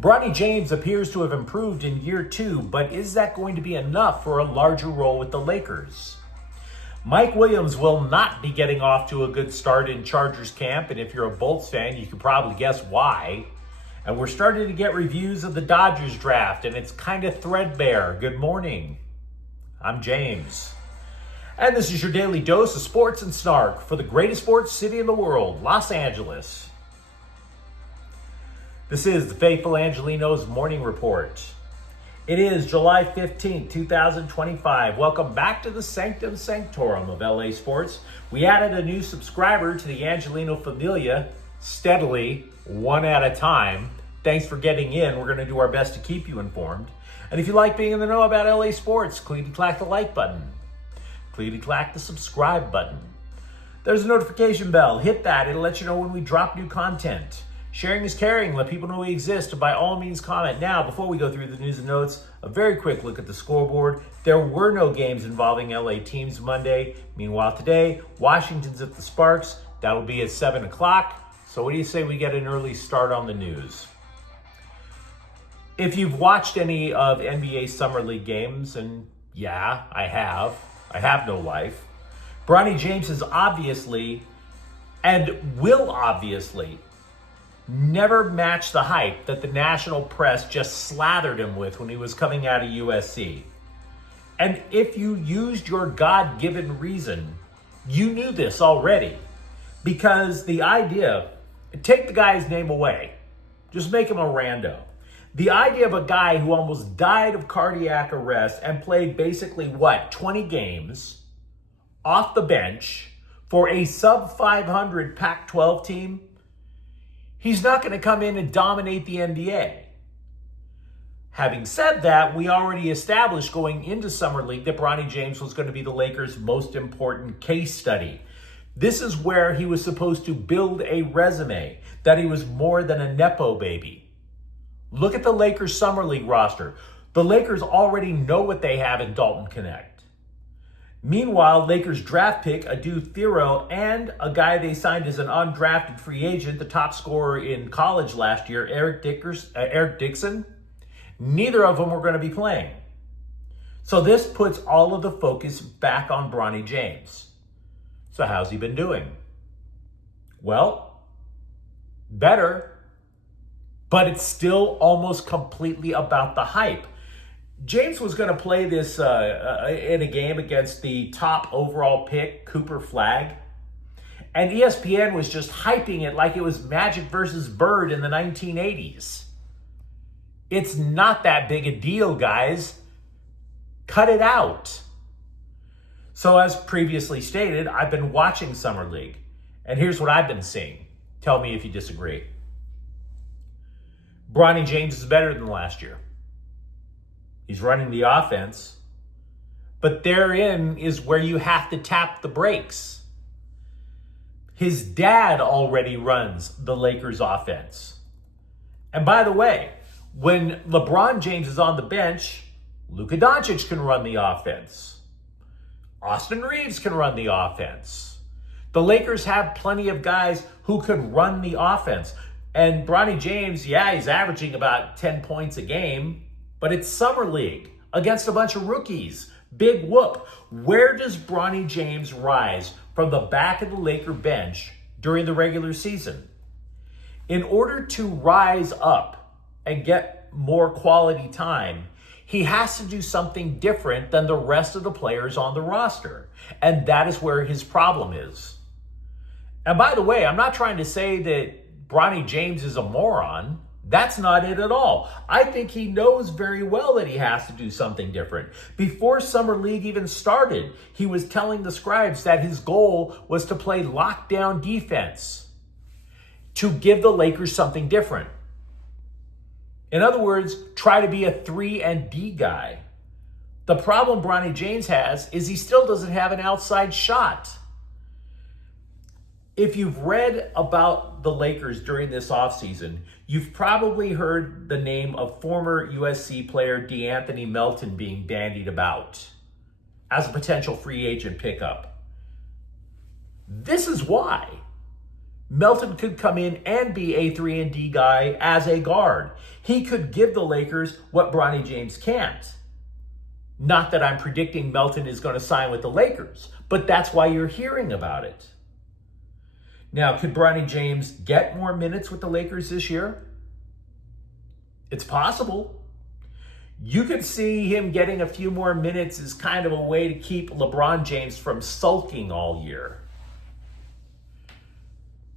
Bronny James appears to have improved in year 2, but is that going to be enough for a larger role with the Lakers? Mike Williams will not be getting off to a good start in Chargers camp, and if you're a Bolts fan, you can probably guess why. And we're starting to get reviews of the Dodgers draft, and it's kind of threadbare. Good morning. I'm James. And this is your daily dose of sports and snark for the greatest sports city in the world, Los Angeles. This is the Faithful Angelenos Morning Report. It is July 15th, 2025. Welcome back to the Sanctum Sanctorum of LA Sports. We added a new subscriber to the Angeleno Familia steadily, one at a time. Thanks for getting in. We're going to do our best to keep you informed. And if you like being in the know about LA Sports, clickety-clack the like button. Clickety-clack the subscribe button. There's a notification bell. Hit that. It'll let you know when we drop new content. Sharing is caring. Let people know we exist. By all means, comment. Now, before we go through the news and notes, a very quick look at the scoreboard. There were no games involving LA teams Monday. Meanwhile, today, Washington's at the Sparks. That'll be at 7 o'clock. So what do you say we get an early start on the news? If you've watched any of NBA Summer League games, and yeah, I have no life, Bronny James has obviously, and will obviously, never match the hype that the national press just slathered him with when he was coming out of USC. And if you used your God-given reason, you knew this already. Because the idea, take the guy's name away, just make him a rando. The idea of a guy who almost died of cardiac arrest and played basically, 20 games off the bench for a sub-500 Pac-12 team, he's not going to come in and dominate the NBA. Having said that, we already established going into Summer League that Bronny James was going to be the Lakers' most important case study. This is where he was supposed to build a resume, that he was more than a Nepo baby. Look at the Lakers' Summer League roster. The Lakers already know what they have in Dalton Connect. Meanwhile, Lakers draft pick Adu Thero and a guy they signed as an undrafted free agent, the top scorer in college last year, Eric Dixon, neither of them were going to be playing. So this puts all of the focus back on Bronny James. So how's he been doing? Well, better, but it's still almost completely about the hype. James was going to play this in a game against the top overall pick, Cooper Flagg. And ESPN was just hyping it like it was Magic versus Bird in the 1980s. It's not that big a deal, guys. Cut it out. So as previously stated, I've been watching Summer League. And here's what I've been seeing. Tell me if you disagree. Bronny James is better than last year. He's running the offense. But therein is where you have to tap the brakes. His dad already runs the Lakers offense. And by the way, when LeBron James is on the bench, Luka Doncic can run the offense. Austin Reeves can run the offense. The Lakers have plenty of guys who could run the offense. And Bronny James, he's averaging about 10 points a game, but it's Summer League against a bunch of rookies. Big whoop. Where does Bronny James rise from the back of the Laker bench during the regular season? In order to rise up and get more quality time, he has to do something different than the rest of the players on the roster. And that is where his problem is. And by the way, I'm not trying to say that Bronny James is a moron. That's not it at all. I think he knows very well that he has to do something different. Before Summer League even started, he was telling the scribes that his goal was to play lockdown defense, to give the Lakers something different. In other words, try to be a 3-and-D guy. The problem Bronny James has is he still doesn't have an outside shot. If you've read about the Lakers during this offseason, you've probably heard the name of former USC player DeAnthony Melton being bandied about as a potential free agent pickup. This is why. Melton could come in and be a 3-and-D guy as a guard. He could give the Lakers what Bronny James can't. Not that I'm predicting Melton is going to sign with the Lakers, but that's why you're hearing about it. Now, could Bronny James get more minutes with the Lakers this year? It's possible. You could see him getting a few more minutes as kind of a way to keep LeBron James from sulking all year.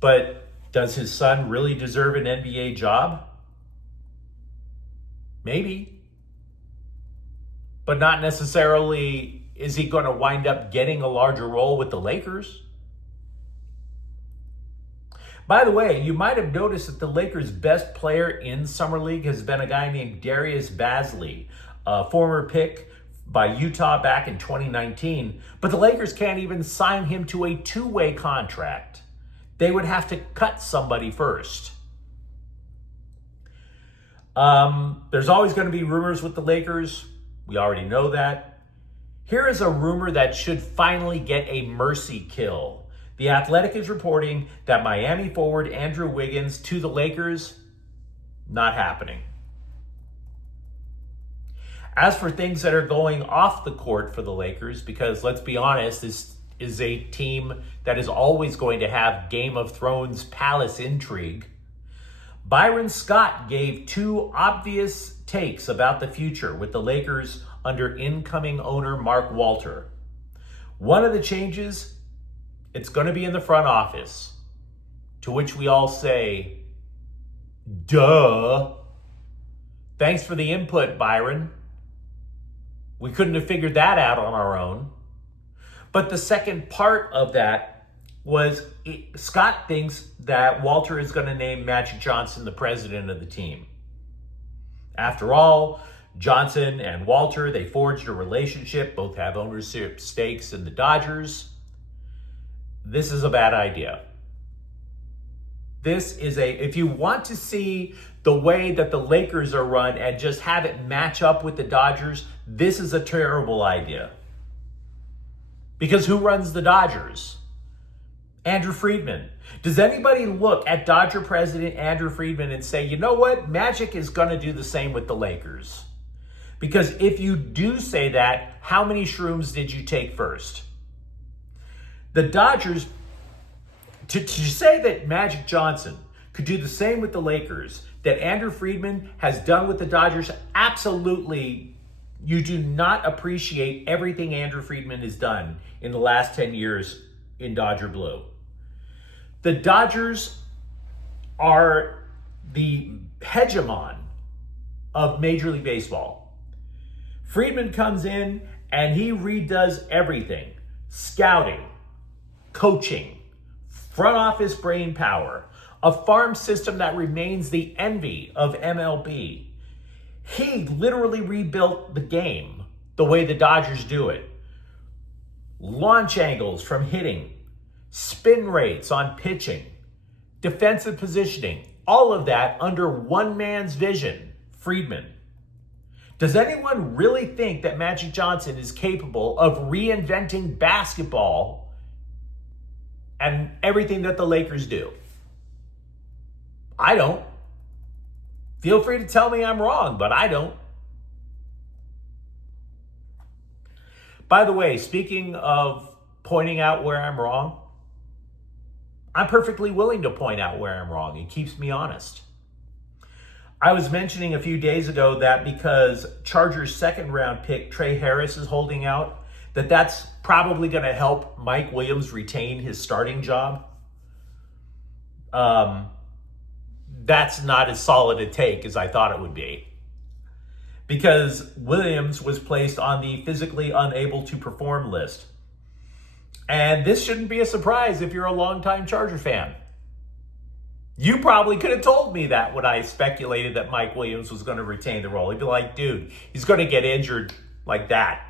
But does his son really deserve an NBA job? Maybe. But not necessarily is he going to wind up getting a larger role with the Lakers. By the way, you might have noticed that the Lakers' best player in Summer League has been a guy named Darius Bazley, a former pick by Utah back in 2019. But the Lakers can't even sign him to a two-way contract. They would have to cut somebody first. There's always going to be rumors with the Lakers. We already know that. Here is a rumor that should finally get a mercy kill. The Athletic is reporting that Miami forward Andrew Wiggins to the Lakers, not happening. As for things that are going off the court for the Lakers, because let's be honest, this is a team that is always going to have Game of Thrones palace intrigue. Byron Scott gave two obvious takes about the future with the Lakers under incoming owner Mark Walter. One of the changes, it's going to be in the front office, to which we all say, duh. Thanks for the input, Byron. We couldn't have figured that out on our own. But the second part of that was Scott thinks that Walter is going to name Magic Johnson the president of the team. After all, Johnson and Walter, they forged a relationship, both have ownership stakes in the Dodgers. This is a bad idea. If you want to see the way that the Lakers are run and just have it match up with the Dodgers, this is a terrible idea. Because who runs the Dodgers? Andrew Friedman. Does anybody look at Dodger president Andrew Friedman and say, you know what? Magic is going to do the same with the Lakers. Because if you do say that, how many shrooms did you take first? The Dodgers, to say that Magic Johnson could do the same with the Lakers that Andrew Friedman has done with the Dodgers, absolutely, you do not appreciate everything Andrew Friedman has done in the last 10 years in Dodger Blue. The Dodgers are the hegemon of Major League Baseball. Friedman comes in and he redoes everything. Scouting, coaching, front office brain power, a farm system that remains the envy of MLB. He literally rebuilt the game the way the Dodgers do it. Launch angles from hitting, spin rates on pitching, defensive positioning, all of that under one man's vision, Friedman. Does anyone really think that Magic Johnson is capable of reinventing basketball and everything that the Lakers do? I don't. Feel free to tell me I'm wrong, but I don't. By the way, speaking of pointing out where I'm wrong, I'm perfectly willing to point out where I'm wrong. It keeps me honest. I was mentioning a few days ago that because Chargers' second round pick, Trey Harris, is holding out, that's probably going to help Mike Williams retain his starting job. That's not as solid a take as I thought it would be. Because Williams was placed on the physically unable to perform list. And this shouldn't be a surprise if you're a longtime Charger fan. You probably could have told me that when I speculated that Mike Williams was going to retain the role. He'd be like, dude, he's going to get injured like that.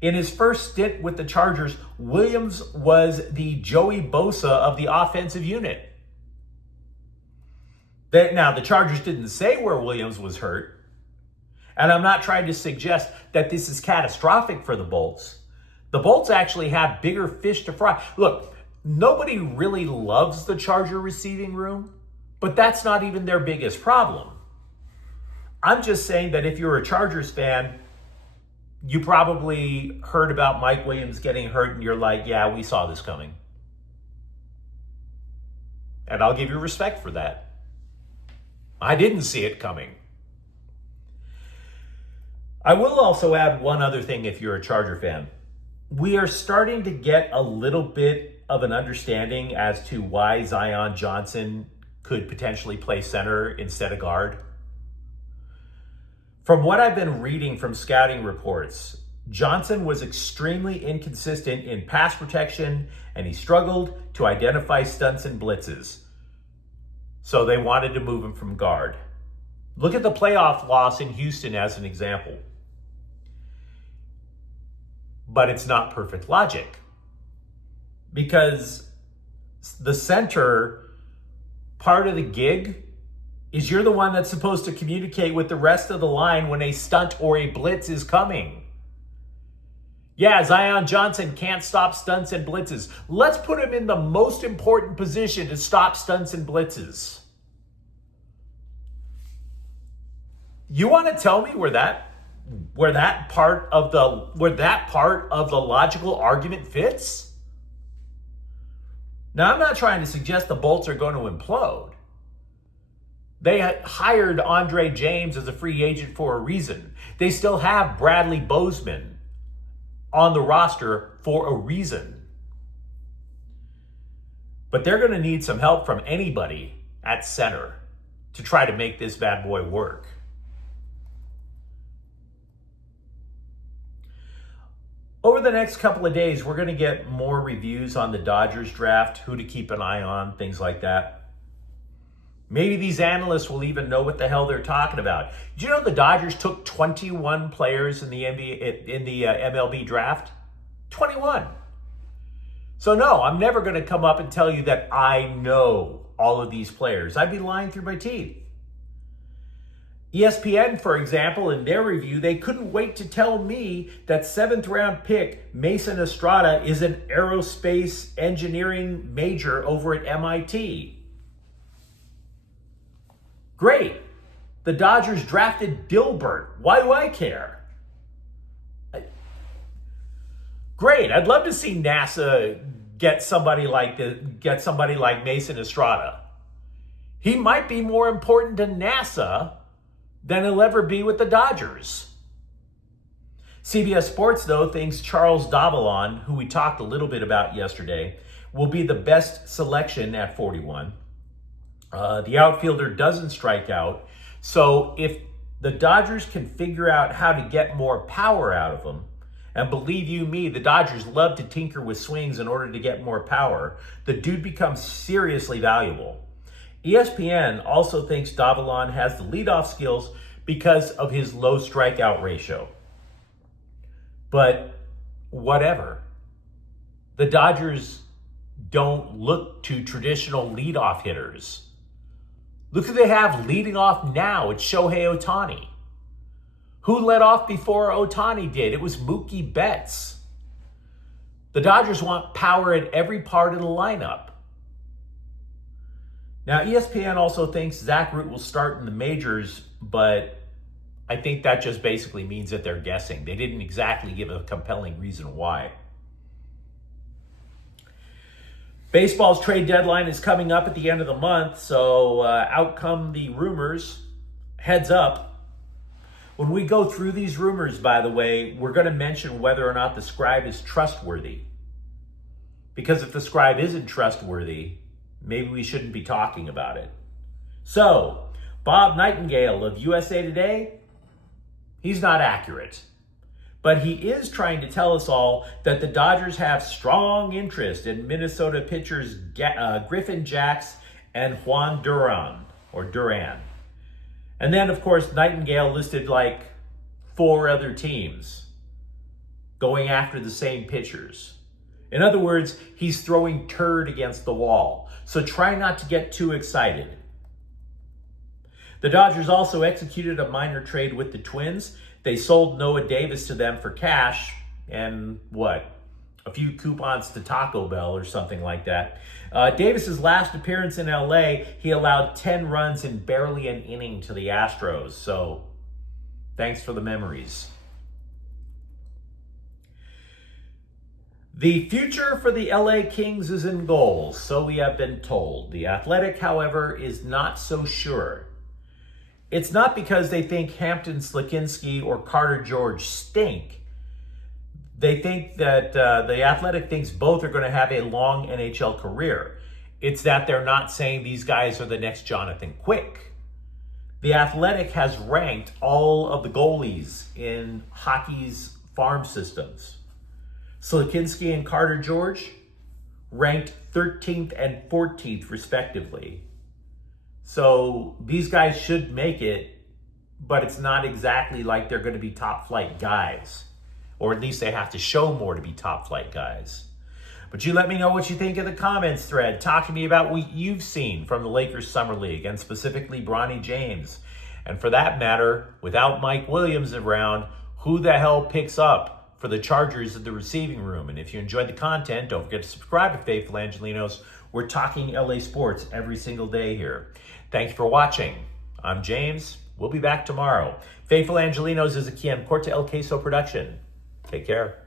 In his first stint with the Chargers, Williams was the Joey Bosa of the offensive unit. Now, the Chargers didn't say where Williams was hurt. And I'm not trying to suggest that this is catastrophic for the Bolts. The Bolts actually have bigger fish to fry. Look, nobody really loves the Charger receiving room, but that's not even their biggest problem. I'm just saying that if you're a Chargers fan, you probably heard about Mike Williams getting hurt and you're like, yeah, we saw this coming. And I'll give you respect for that. I didn't see it coming. I will also add one other thing if you're a Charger fan. We are starting to get a little bit of an understanding as to why Zion Johnson could potentially play center instead of guard. From what I've been reading from scouting reports, Johnson was extremely inconsistent in pass protection and he struggled to identify stunts and blitzes. So they wanted to move him from guard. Look at the playoff loss in Houston as an example. But it's not perfect logic, because the center part of the gig is you're the one that's supposed to communicate with the rest of the line when a stunt or a blitz is coming. Yeah, Zion Johnson can't stop stunts and blitzes. Let's put him in the most important position to stop stunts and blitzes. You want to tell me where that part of the logical argument fits? Now, I'm not trying to suggest the Bolts are going to implode. They hired Bronny James as a free agent for a reason. They still have Bradley Bozeman on the roster for a reason. But they're going to need some help from anybody at center to try to make this bad boy work. Over the next couple of days, we're going to get more reviews on the Dodgers draft, who to keep an eye on, things like that. Maybe these analysts will even know what the hell they're talking about. Did you know the Dodgers took 21 players in the MLB draft? 21. So no, I'm never going to come up and tell you that I know all of these players. I'd be lying through my teeth. ESPN, for example, in their review, they couldn't wait to tell me that 7th round pick Mason Estrada is an aerospace engineering major over at MIT. Great. The Dodgers drafted Dilbert. Why do I care? Great. I'd love to see NASA get somebody like Mason Estrada. He might be more important to NASA than he'll ever be with the Dodgers. CBS Sports, though, thinks Charles Davalon, who we talked a little bit about yesterday, will be the best selection at 41. The outfielder doesn't strike out. So if the Dodgers can figure out how to get more power out of him, and believe you me, the Dodgers love to tinker with swings in order to get more power, the dude becomes seriously valuable. ESPN also thinks Davalon has the leadoff skills because of his low strikeout ratio. But whatever. The Dodgers don't look to traditional leadoff hitters. Look who they have leading off now. It's Shohei Ohtani. Who led off before Ohtani did? It was Mookie Betts. The Dodgers want power at every part of the lineup. Now, ESPN also thinks Zach Root will start in the majors, but I think that just basically means that they're guessing. They didn't exactly give a compelling reason why. Baseball's trade deadline is coming up at the end of the month, so out come the rumors. Heads up. When we go through these rumors, by the way, we're going to mention whether or not the scribe is trustworthy. Because if the scribe isn't trustworthy, maybe we shouldn't be talking about it. So, Bob Nightingale of USA Today, he's not accurate. But he is trying to tell us all that the Dodgers have strong interest in Minnesota pitchers Griffin Jax and Juan Duran. And then, of course, Nightingale listed like 4 other teams going after the same pitchers. In other words, he's throwing turd against the wall. So try not to get too excited. The Dodgers also executed a minor trade with the Twins. They sold Noah Davis to them for cash and a few coupons to Taco Bell or something like that. Davis's last appearance in LA, he allowed 10 runs in barely an inning to the Astros. So thanks for the memories. The future for the LA Kings is in goals, so we have been told. The Athletic, however, is not so sure. It's not because they think Hampton Slakinski or Carter George stink. They think that the Athletic thinks both are going to have a long NHL career. It's that they're not saying these guys are the next Jonathan Quick. The Athletic has ranked all of the goalies in hockey's farm systems. Slakinski and Carter George ranked 13th and 14th respectively. So these guys should make it, but it's not exactly like they're going to be top flight guys. Or at least they have to show more to be top flight guys. But you let me know what you think in the comments thread. Talk to me about what you've seen from the Lakers Summer League, and specifically Bronny James. And for that matter, without Mike Williams around, who the hell picks up for the Chargers in the receiving room? And if you enjoyed the content, don't forget to subscribe to Faithful Angelenos. We're talking LA sports every single day here. Thanks for watching. I'm James. We'll be back tomorrow. Faithful Angelenos is a Quien Corte El Queso production. Take care.